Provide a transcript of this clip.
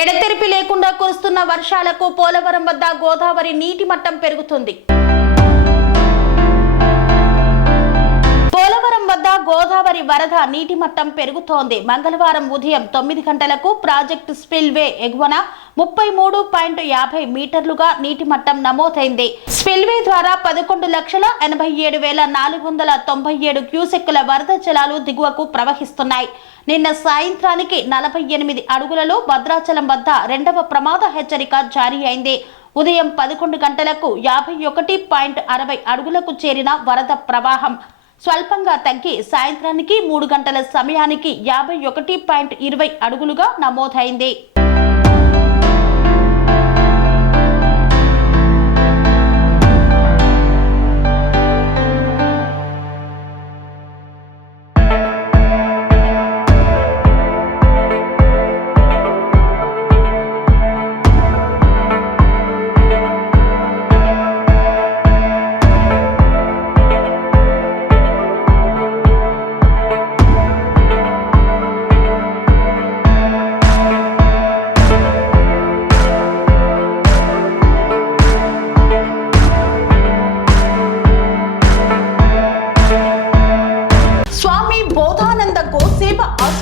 ఎడతెరిపి లేకుండా కురుస్తున్న వర్షాలకు పోలవరం వద్ద గోదావరి నీటి మట్టం పెరుగుతుంది. వరద నీటి మట్టం పెరుగుతోంది. మంగళవారం ఉదయం తొమ్మిది గంటలకు ప్రాజెక్టు స్పిల్వే ఎగువన ముప్పై మూడు పాయింట్ యాభై మీటర్లుగా నీటి మట్టం నమోదైంది. స్పిల్వే ద్వారా పదకొండు లక్షల ఎనభై ఏడు వేల నాలుగు వందల తొంభై ఏడు క్యూసెక్కుల వరద జలాలు దిగువకు ప్రవహిస్తున్నాయి. నిన్న సాయంత్రానికి నలభై ఎనిమిది అడుగులలో భద్రాచలం వద్ద రెండవ ప్రమాద హెచ్చరిక జారీ అయింది. ఉదయం పదకొండు గంటలకు యాభై ఒకటి పాయింట్ అరవై అడుగులకు చేరిన వరద ప్రవాహం స్వల్పంగా తగ్గి సాయంత్రానికి మూడు గంటల సమయానికి యాభై ఒకటి పాయింట్ ఇరవై అడుగులుగా నమోదైంది.